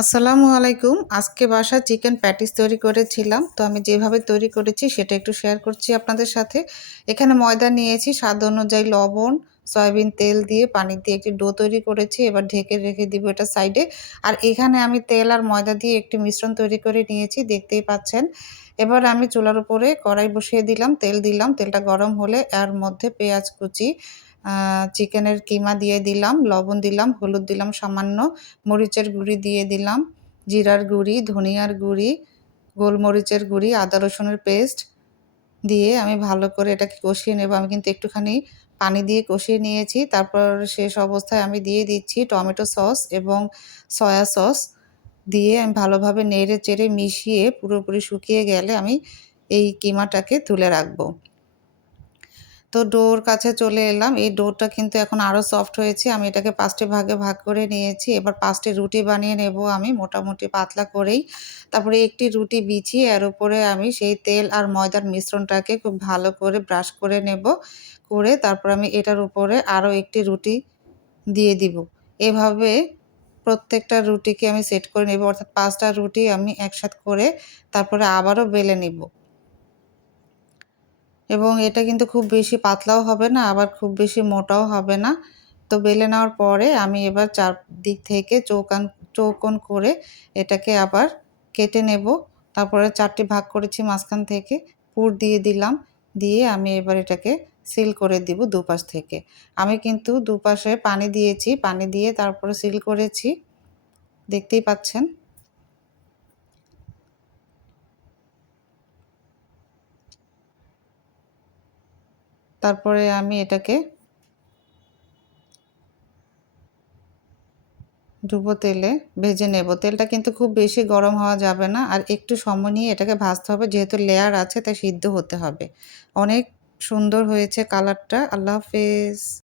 আসসালামু আলাইকুম। আজকে বাসায় চিকেন প্যাটিস তৈরি করেছিলাম। তো আমি যেভাবে তৈরি করেছি সেটা একটু শেয়ার করছি আপনাদের সাথে। এখানে ময়দা নিয়েছি, স্বাদ অনুযায়ী লবণ, সয়াবিন তেল দিয়ে পানি দিয়ে একটি ডো তৈরি করেছি। এবার ঢেকে রেখে দিব এটা সাইডে। আর এখানে আমি তেল আর ময়দা দিয়ে একটি মিশ্রণ তৈরি করে নিয়েছি, দেখতেই পাচ্ছেন। এবার আমি চুলার উপরে কড়াই বসিয়ে দিলাম, তেল দিলাম। তেলটা গরম হলে এর মধ্যে পেঁয়াজ কুচি, চিকেনের কিমা দিয়ে দিলাম, লবণ দিলাম, হলুদ দিলাম সামান্য, মরিচের গুঁড়ি দিয়ে দিলাম, জিরার গুঁড়ি, ধনিয়ার গুঁড়ি, গোলমরিচের গুঁড়ি, আদা রসুনের পেস্ট দিয়ে আমি ভালো করে এটাকে কষিয়ে নেব। আমি কিন্তু একটুখানি পানি দিয়ে কষিয়ে নিয়েছি। তারপর শেষ অবস্থায় আমি দিয়ে দিচ্ছি টমেটো সস এবং সয়া সস দিয়ে আমি ভালোভাবে নেড়ে চেড়ে মিশিয়ে পুরোপুরি শুকিয়ে গেলে আমি এই কিমাটাকে তুলে রাখবো। তো ডোর কাছে চলে এলাম। এই ডোটা কিন্তু এখন আরও সফট হয়েছে। আমি এটাকে ৫ টি ভাগে ভাগ করে নিয়েছি। এবার ৫ টি রুটি বানিয়ে নেব আমি মোটামুটি পাতলা করেই। তারপরে একটি রুটি বিছিয়ে এর উপরে আমি সেই তেল আর ময়দার মিশ্রণটাকে খুব ভালো করে ব্রাশ করে নেব। করে তারপর আমি এটার উপরে আরও একটি রুটি দিয়ে দিব। এভাবে প্রত্যেকটা রুটিকে আমি সেট করে নেব, অর্থাৎ ৫ টা রুটি আমি একসাথে করে তারপরে আবারও বেলে নিব। এবং এটা কিন্তু খুব বেশি পাতলাও হবে না, আবার খুব বেশি মোটাও হবে না। তো বেলে নেওয়ার পরে আমি এবার চারদিক থেকে চৌকোন করে এটাকে আবার কেটে নেব। তারপরে ৪ টি ভাগ করেছি মাঝখান থেকে, পুর দিয়ে দিলাম। দিয়ে আমি এবার এটাকে সিল করে দিব দুপাশ থেকে। আমি কিন্তু দুপাশে পানি দিয়েছি, পানি দিয়ে তারপরে সিল করেছি, দেখতেই পাচ্ছেন। তারপরে আমি এটাকে ডুবো তেলে ভেজে নেব। তেলটা কিন্তু খুব বেশি গরম হওয়া যাবে না, আর একটু সময় নিয়ে এটাকে ভাজতে হবে, যেহেতু লেয়ার আছে তাই সিদ্ধ হতে হবে। অনেক সুন্দর হয়েছে কালারটা। আল্লাহ হাফেজ।